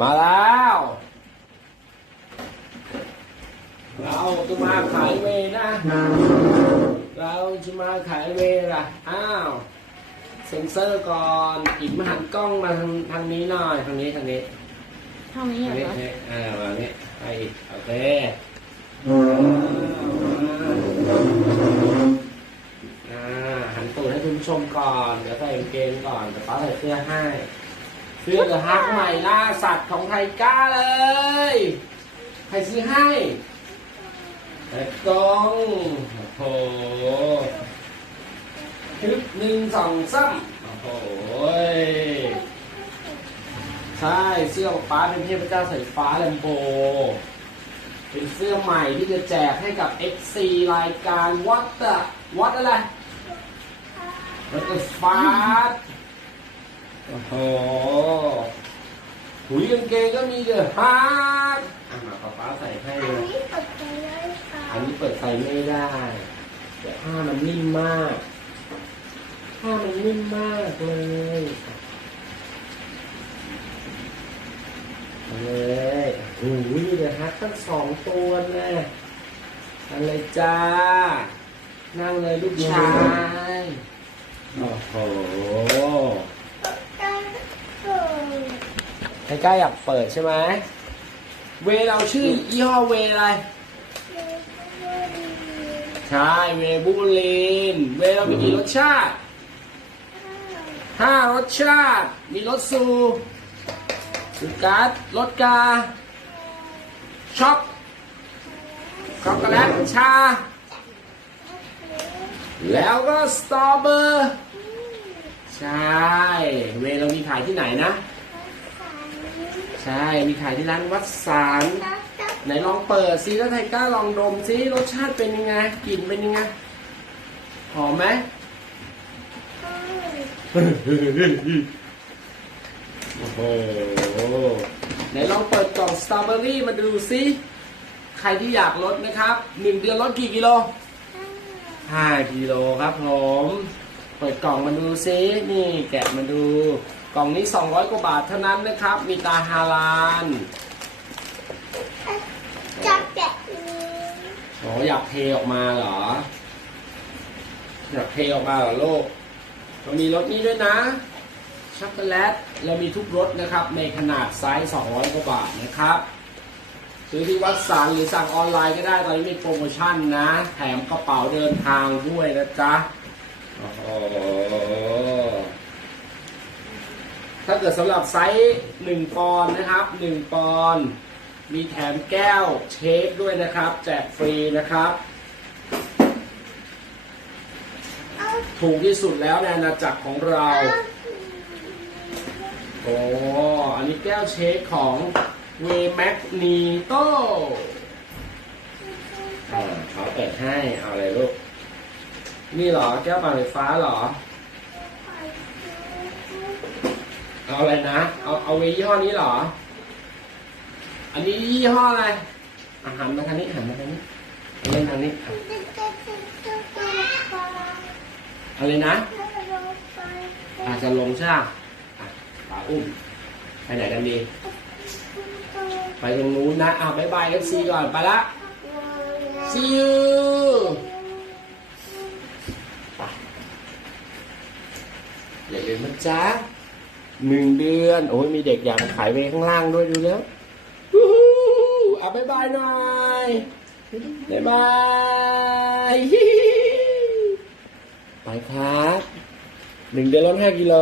มาแล้วเราจะมาขายเวย์นะ เราจะมาขายเวย์ล่ะ อ้าว เซ็นเซอร์ก่อนอิดมาหันกล้องมาทางทางนี้หน่อยทางนี้ทางนี้เท่านี้ทางเหรนี้อทางนี้อ่ามานี้ไปอีกโอเคอ่าหันตูดให้คุณผู้ชมก่อนเดี๋ยวใส่กางเกงก่อนเดี๋ยวป้าใส่เสื้อให้ เสื้อเดอะฮักใหม่ล่าสัตว์ของไทก้าเลย ใครซื้อให้แต่กล้องโอ้โหคลิปหนึ่งสองสามโอ้โหใช่เสื้อป้าเป็นเทพเจ้าสายฟ้าแลมโบ เป็นเสื้อใหม่ที่จะแจกให้กับ FC รายการวัดอะวัดอะไรวัดอะฟาส โอ้โหหุยกางเกงก็มีเดอะฮาร์ดอะมาป้าป้าใส่ให้อันเลยนี้เปิดไปเลยค่ะอันนี้เปิดใส่ไม่ได้แต่ผ้ามันนิ่มมากผ้ามันนิ่มมากเลยเอาเลยโอ้โหเดี๋ยวฮักตั้งสองตัวนะอันเลยจ้า นั่งเลยลูกชาย โอ้โห ได้เปิด ใกล้ๆอยากเปิดใช่ไหมเวเราชื่อยี่ห้อเวอะไรเลยก็ดีใช่เวบูลินเวเรามีกี่รสชาติห้ารสชาติ มีรสซูสุกัสรสกา ช็อกช็อกโกแลตชา แล้วก็สตรอเบอร์ ใช่ เวเรามีขายที่ไหนนะ ใช่ มีขายที่ร้านวัดสารไหนลองเปิดซิแล้วไทก้าลองดมซิรสชาติเป็นยังไงกลิ่นเป็นยังไงหอมไหมโอ้โหไหนลองเปิดกล่องสตรอเบอรี่มาดูซิใครที่อยากลดนะครับหนึ่งเดือนลดกี่กิโลห้ากิโลครับผม เปิดกล่องมาดูซินี่แกะมาดู กล่องนี้ 200 กว่าบาทเท่านั้นนะครับ มีตาฮาลานจับแบบนี้อ๋ออยากเทออกมาเหรอ อยากเทออกมาเหรอโลกเรามีรสนี้ด้วยนะ ช็อกโกแลต เรามีทุกรสนะครับ ในขนาดไซส์ 200 กว่าบาทนะครับซื้อที่วัดสันหรือสั่งออนไลน์ก็ได้ ตอนนี้มีโปรโมชั่นนะ แถมกระเป๋าเดินทางด้วยนะจ๊ะโอ้โห ถ้าเกิดสำหรับไซส์1ปอนด์นะครับ 1 ปอนด์มีแถมแก้วเชฟด้วยนะครับ แจกฟรีนะครับ ถูกที่สุดแล้วในอาณาจักรของเรา โอ้อันนี้แก้วเชคของเวแมกนีโตอ่าเขาเปิดให้ เอาอะไรลูก นี่เหรอ แก้วปลาไฟฟ้าเหรอ เอาอะไรนะ เอาเอาเวยี่ห้อนี้เหรอ อันนี้ยี่ห้ออะไรอาหันมาทางนี้หันมาทางนี้เล่นทางนี้อะไรนะอาจจะลงใช่ไหมอะป๋าอุ้มไปไหนกันดีไปตรงนู้นนะอะบายบายเอฟซีก่อนไปละ see you ไปอย่าลืมนะจ๊ะ หนึ่งเดือน โอ้ยมีเด็กอยากขายเวข้างล่างด้วยดูแล้ววู้ฮู้อะบายบายหน่อยบายบายไปครับหนึ่งเดือนลดห้ากิโล